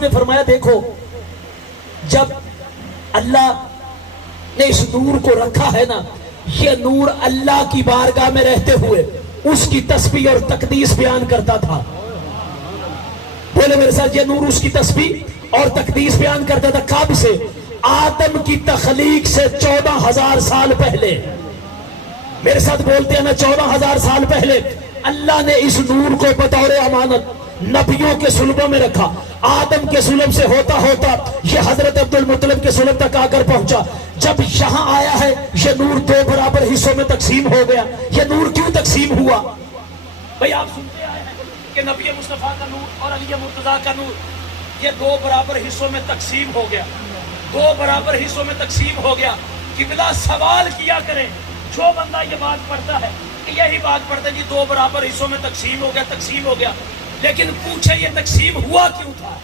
نے فرمایا دیکھو جب اللہ نے اس نور کو رکھا ہے نا، یہ نور اللہ کی بارگاہ میں رہتے ہوئے اس کی تسبیح اور تقدیس بیان کرتا تھا. بولے میرے ساتھ، یہ نور اس کی تسبیح اور تقدیس بیان کرتا تھا. کب سے؟ آدم کی تخلیق سے 14,000 سال پہلے. میرے ساتھ بولتے ہیں نا، 14,000 سال پہلے اللہ نے اس نور کو بطور امانت نبیوں کے سلبوں میں رکھا. آدم کے سلب سے ہوتا ہوتا یہ حضرت عبد المطلب کے سلب تک آ کر پہنچا. جب یہاں آیا ہے یہ نور 2 برابر حصوں میں تقسیم ہو گیا. یہ نور کیوں تقسیم ہوا؟ بھئی آپ سنتے آئے ہیں کہ نبی مصطفیٰ کا نور اور علی مرتضیٰ کا نور یہ 2 برابر حصوں میں تقسیم ہو گیا. 2 برابر حصوں میں تقسیم ہو گیا. قبلہ سوال کیا کریں جو بندہ یہ بات پڑھتا ہے کہ یہی بات پڑھتا ہے جی 2 برابر حصوں میں تقسیم ہو گیا، تقسیم ہو گیا، لیکن پوچھے یہ تقسیم ہوا کیوں تھا؟